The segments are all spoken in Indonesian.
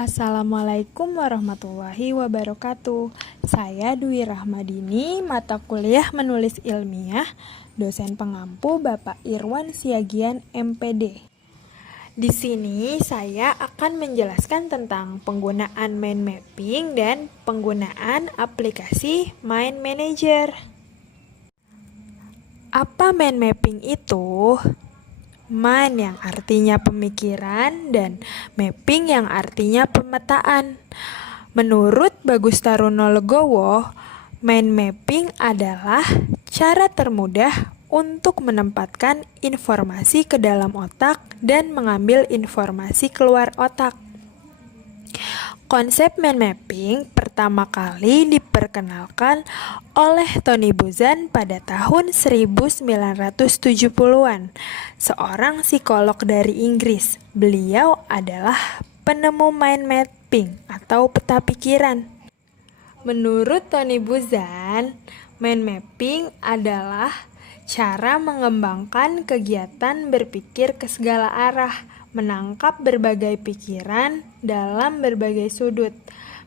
Assalamualaikum warahmatullahi wabarakatuh. Saya Dwi Rahmadini, mata kuliah menulis ilmiah, dosen pengampu Bapak Irwan Siagian MPD. Di sini saya akan menjelaskan tentang penggunaan mind mapping dan penggunaan aplikasi Mind Manager. Apa mind mapping itu? Mind yang artinya pemikiran dan mapping yang artinya pemetaan. Menurut Bagus Taruno Legowo, mind mapping adalah cara termudah untuk menempatkan informasi ke dalam otak dan mengambil informasi keluar otak. Konsep mind mapping pertama kali diperkenalkan oleh Tony Buzan pada tahun 1970-an, seorang psikolog dari Inggris. Beliau adalah penemu mind mapping atau peta pikiran. Menurut Tony Buzan, mind mapping adalah cara mengembangkan kegiatan berpikir ke segala arah, menangkap berbagai pikiran dalam berbagai sudut.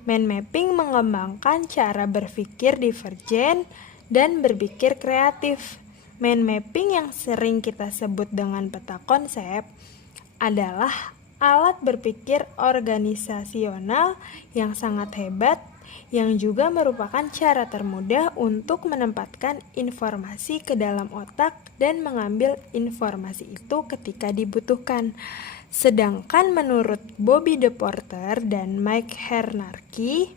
Mind mapping mengembangkan cara berpikir divergen dan berpikir kreatif. Mind mapping yang sering kita sebut dengan peta konsep adalah alat berpikir organisasional yang sangat hebat, yang juga merupakan cara termudah untuk menempatkan informasi ke dalam otak dan mengambil informasi itu ketika dibutuhkan. Sedangkan menurut Bobby DePorter dan Mike Hernarki,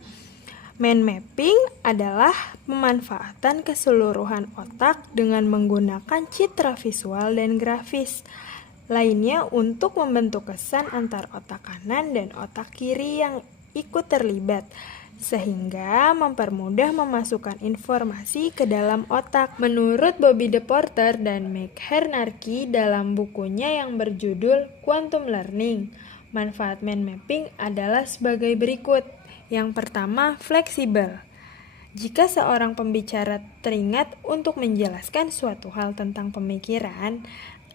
mind mapping adalah pemanfaatan keseluruhan otak dengan menggunakan citra visual dan grafis lainnya untuk membentuk kesan antar otak kanan dan otak kiri yang ikut terlibat, sehingga mempermudah memasukkan informasi ke dalam otak. Menurut Bobby DePorter dan Mike Hernarki dalam bukunya yang berjudul Quantum Learning, manfaat mind mapping adalah sebagai berikut. Yang pertama, fleksibel. Jika seorang pembicara teringat untuk menjelaskan suatu hal tentang pemikiran,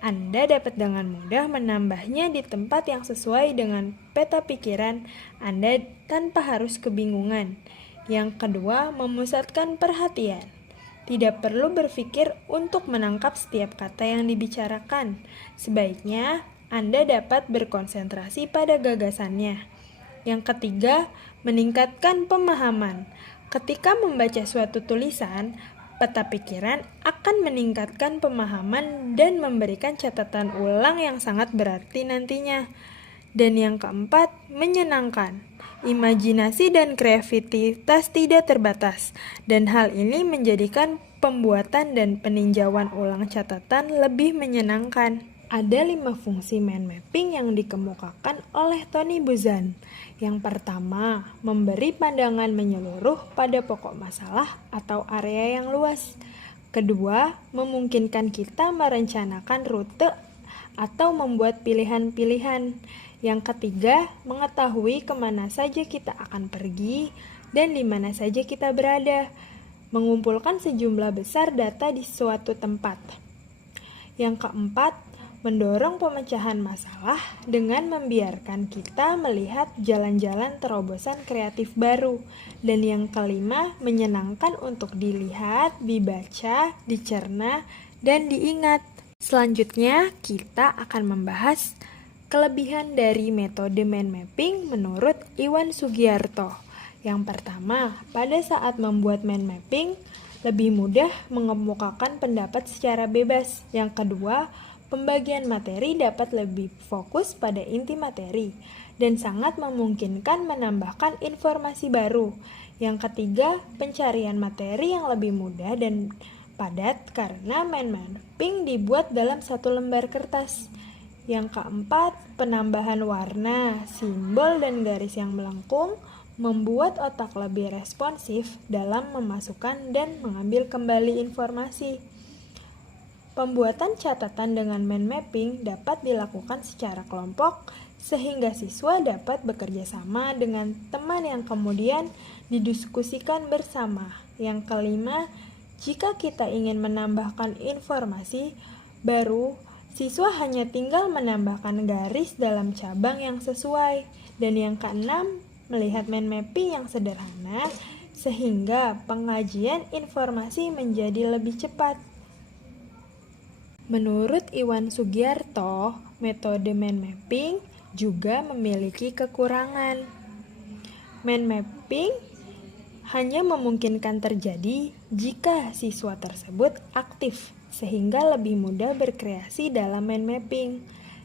Anda dapat dengan mudah menambahnya di tempat yang sesuai dengan peta pikiran Anda tanpa harus kebingungan. Yang kedua, memusatkan perhatian. Tidak perlu berpikir untuk menangkap setiap kata yang dibicarakan. Sebaiknya Anda dapat berkonsentrasi pada gagasannya. Yang ketiga, meningkatkan pemahaman. Ketika membaca suatu tulisan, peta pikiran akan meningkatkan pemahaman dan memberikan catatan ulang yang sangat berarti nantinya. Dan yang keempat, menyenangkan. Imajinasi dan kreativitas tidak terbatas, dan hal ini menjadikan pembuatan dan peninjauan ulang catatan lebih menyenangkan. Ada 5 fungsi mind mapping yang dikemukakan oleh Tony Buzan. Yang pertama, memberi pandangan menyeluruh pada pokok masalah atau area yang luas. Kedua, memungkinkan kita merencanakan rute atau membuat pilihan-pilihan. Yang ketiga, mengetahui kemana saja kita akan pergi dan di mana saja kita berada. Mengumpulkan sejumlah besar data di suatu tempat. Yang keempat, mendorong pemecahan masalah dengan membiarkan kita melihat jalan-jalan terobosan kreatif baru. Dan yang kelima, menyenangkan untuk dilihat, dibaca, dicerna, dan diingat. Selanjutnya, kita akan membahas kelebihan dari metode mind mapping menurut Iwan Sugiarto. Yang pertama, pada saat membuat mind mapping, lebih mudah mengemukakan pendapat secara bebas. Yang kedua, pembagian materi dapat lebih fokus pada inti materi dan sangat memungkinkan menambahkan informasi baru. Yang ketiga, pencarian materi yang lebih mudah dan padat karena mind mapping dibuat dalam satu lembar kertas. Yang keempat, penambahan warna, simbol, dan garis yang melengkung membuat otak lebih responsif dalam memasukkan dan mengambil kembali informasi. Pembuatan catatan dengan mind mapping dapat dilakukan secara kelompok sehingga siswa dapat bekerja sama dengan teman yang kemudian didiskusikan bersama. Yang kelima, jika kita ingin menambahkan informasi baru, siswa hanya tinggal menambahkan garis dalam cabang yang sesuai. Dan yang keenam, melihat mind mapping yang sederhana sehingga pengajian informasi menjadi lebih cepat. Menurut Iwan Sugiarto, metode mind mapping juga memiliki kekurangan. Mind mapping hanya memungkinkan terjadi jika siswa tersebut aktif, sehingga lebih mudah berkreasi dalam mind mapping.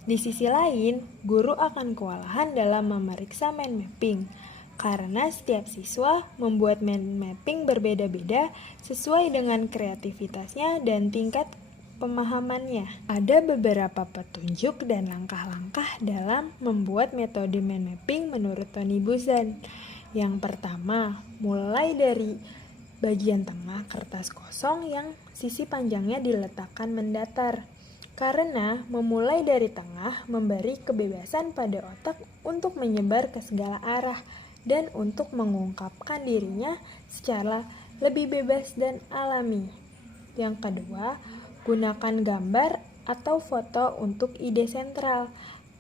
Di sisi lain, guru akan kewalahan dalam memeriksa mind mapping, karena setiap siswa membuat mind mapping berbeda-beda sesuai dengan kreativitasnya dan tingkat pemahamannya. Ada beberapa petunjuk dan langkah-langkah dalam membuat metode mind mapping menurut Tony Buzan. Yang pertama, mulai dari bagian tengah kertas kosong yang sisi panjangnya diletakkan mendatar. Karena memulai dari tengah memberi kebebasan pada otak untuk menyebar ke segala arah dan untuk mengungkapkan dirinya secara lebih bebas dan alami. Yang kedua, gunakan gambar atau foto untuk ide sentral,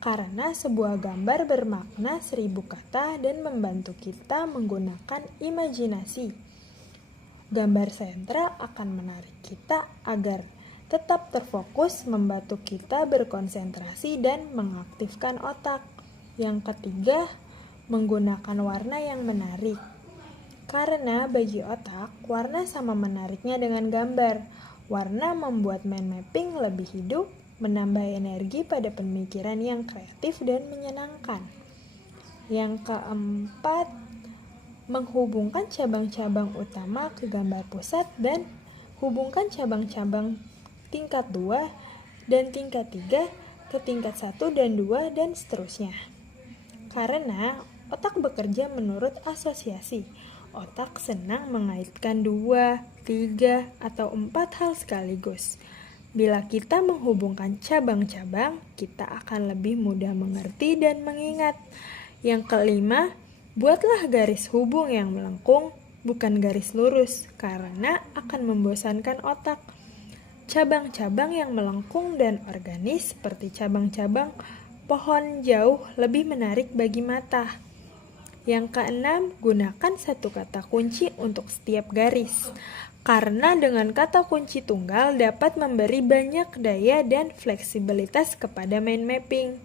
karena sebuah gambar bermakna 1000 kata dan membantu kita menggunakan imajinasi. Gambar sentral akan menarik kita agar tetap terfokus, membantu kita berkonsentrasi dan mengaktifkan otak. Yang ketiga, menggunakan warna yang menarik. Karena bagi otak, warna sama menariknya dengan gambar. Warna membuat mind mapping lebih hidup, menambah energi pada pemikiran yang kreatif dan menyenangkan. Yang keempat, menghubungkan cabang-cabang utama ke gambar pusat dan hubungkan cabang-cabang tingkat 2 dan tingkat 3 ke tingkat 1 dan 2 dan seterusnya. Karena otak bekerja menurut asosiasi. Otak senang mengaitkan 2, 3, atau 4 hal sekaligus. Bila kita menghubungkan cabang-cabang, kita akan lebih mudah mengerti dan mengingat. Yang kelima, buatlah garis hubung yang melengkung, bukan garis lurus, karena akan membosankan otak. Cabang-cabang yang melengkung dan organis seperti cabang-cabang pohon jauh lebih menarik bagi mata. Yang keenam, gunakan satu kata kunci untuk setiap garis. Karena dengan kata kunci tunggal dapat memberi banyak daya dan fleksibilitas kepada mind mapping.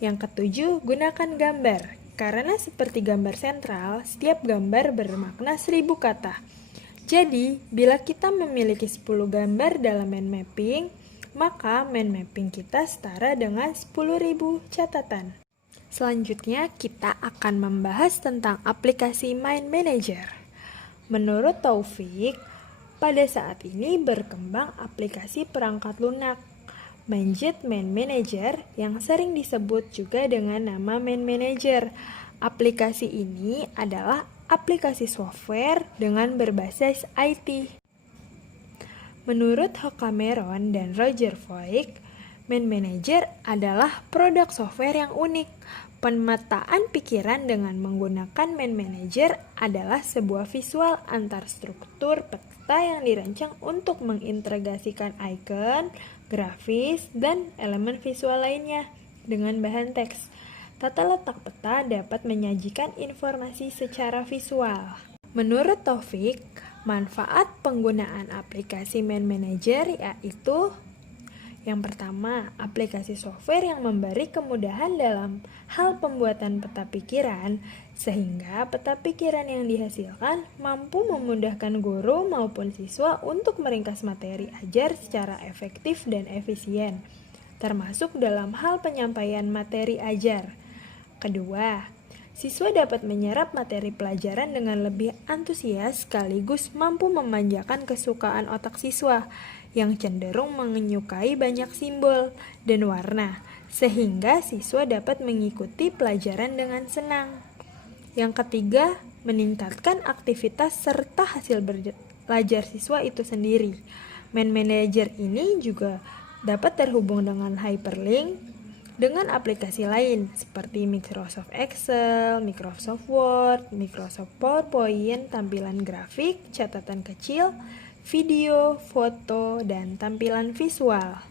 Yang ketujuh, gunakan gambar. Karena seperti gambar sentral, setiap gambar bermakna 1000 kata. Jadi, bila kita memiliki 10 gambar dalam mind mapping, maka mind mapping kita setara dengan 10.000 catatan. Selanjutnya, kita akan membahas tentang aplikasi Mind Manager. Menurut Taufik, pada saat ini berkembang aplikasi perangkat lunak, Mindjet Mind Manager, yang sering disebut juga dengan nama Mind Manager. Aplikasi ini adalah aplikasi software dengan berbasis IT. Menurut Hockameron dan Roger Voigt, Mind Manager adalah produk software yang unik. Pemetaan pikiran dengan menggunakan Mind Manager adalah sebuah visual antar struktur peta yang dirancang untuk mengintegrasikan icon, grafis, dan elemen visual lainnya dengan bahan teks. Tata letak peta dapat menyajikan informasi secara visual. Menurut Taufik, manfaat penggunaan aplikasi Mind Manager yaitu: yang pertama, aplikasi software yang memberi kemudahan dalam hal pembuatan peta pikiran, sehingga peta pikiran yang dihasilkan mampu memudahkan guru maupun siswa untuk meringkas materi ajar secara efektif dan efisien, termasuk dalam hal penyampaian materi ajar. Kedua, siswa dapat menyerap materi pelajaran dengan lebih antusias sekaligus mampu memanjakan kesukaan otak siswa yang cenderung menyukai banyak simbol dan warna, sehingga siswa dapat mengikuti pelajaran dengan senang. Yang ketiga, meningkatkan aktivitas serta hasil belajar siswa itu sendiri. Mind Manager ini juga dapat terhubung dengan hyperlink dengan aplikasi lain seperti Microsoft Excel, Microsoft Word, Microsoft PowerPoint, tampilan grafik, catatan kecil, video, foto, dan tampilan visual.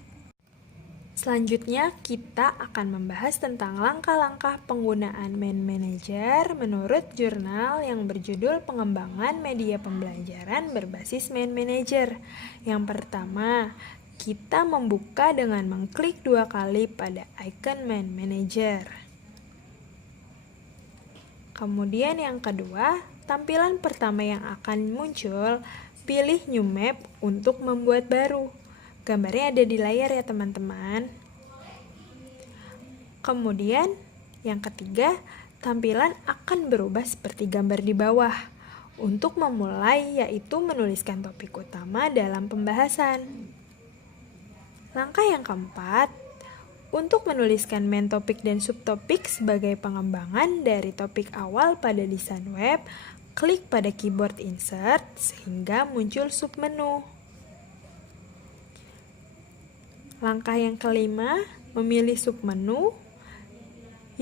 Selanjutnya, kita akan membahas tentang langkah-langkah penggunaan Main Manager menurut jurnal yang berjudul Pengembangan Media Pembelajaran Berbasis Main Manager. Yang pertama, kita membuka dengan mengklik 2 kali pada icon Main Manager. Kemudian yang kedua, tampilan pertama yang akan muncul, pilih New Map untuk membuat baru. Gambarnya ada di layar ya teman-teman. Kemudian yang ketiga, tampilan akan berubah seperti gambar di bawah. Untuk memulai yaitu menuliskan topik utama dalam pembahasan. Langkah yang keempat, untuk menuliskan main topik dan subtopik sebagai pengembangan dari topik awal pada desain web, klik pada keyboard Insert sehingga muncul submenu. Langkah yang kelima, memilih submenu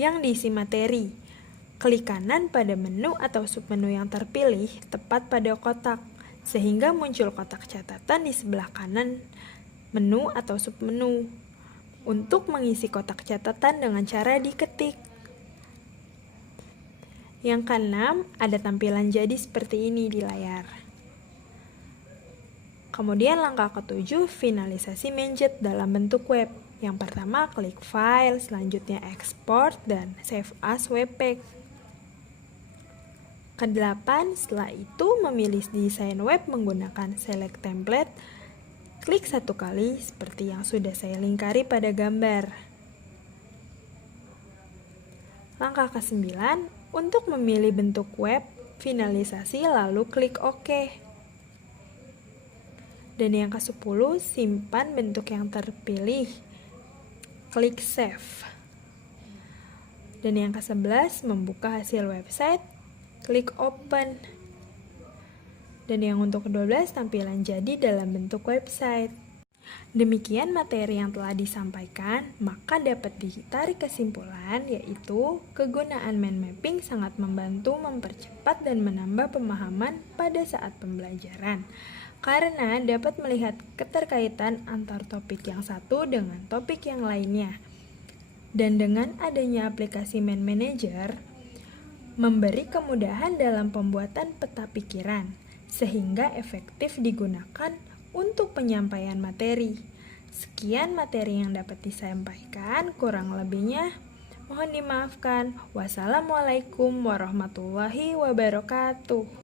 yang diisi materi. Klik kanan pada menu atau submenu yang terpilih tepat pada kotak, sehingga muncul kotak catatan di sebelah kanan menu atau submenu. Untuk mengisi kotak catatan dengan cara diketik. Yang keenam, ada tampilan jadi seperti ini di layar. Kemudian langkah ketujuh, finalisasi Mainjet dalam bentuk web. Yang pertama, klik file, selanjutnya export, dan save as webpack. Kedelapan, setelah itu memilih desain web menggunakan select template, klik 1 kali seperti yang sudah saya lingkari pada gambar. Langkah ke-9, untuk memilih bentuk web, finalisasi lalu klik OK. Dan yang ke-10, simpan bentuk yang terpilih. Klik Save. Dan yang ke-11, membuka hasil website. Klik Open. Dan yang untuk ke-12, tampilan jadi dalam bentuk website. Demikian materi yang telah disampaikan, maka dapat ditarik kesimpulan yaitu kegunaan mind mapping sangat membantu mempercepat dan menambah pemahaman pada saat pembelajaran. Karena dapat melihat keterkaitan antar topik yang satu dengan topik yang lainnya. Dan dengan adanya aplikasi Main Manager, memberi kemudahan dalam pembuatan peta pikiran, sehingga efektif digunakan untuk penyampaian materi. Sekian materi yang dapat disampaikan, kurang lebihnya mohon dimaafkan. Wassalamualaikum warahmatullahi wabarakatuh.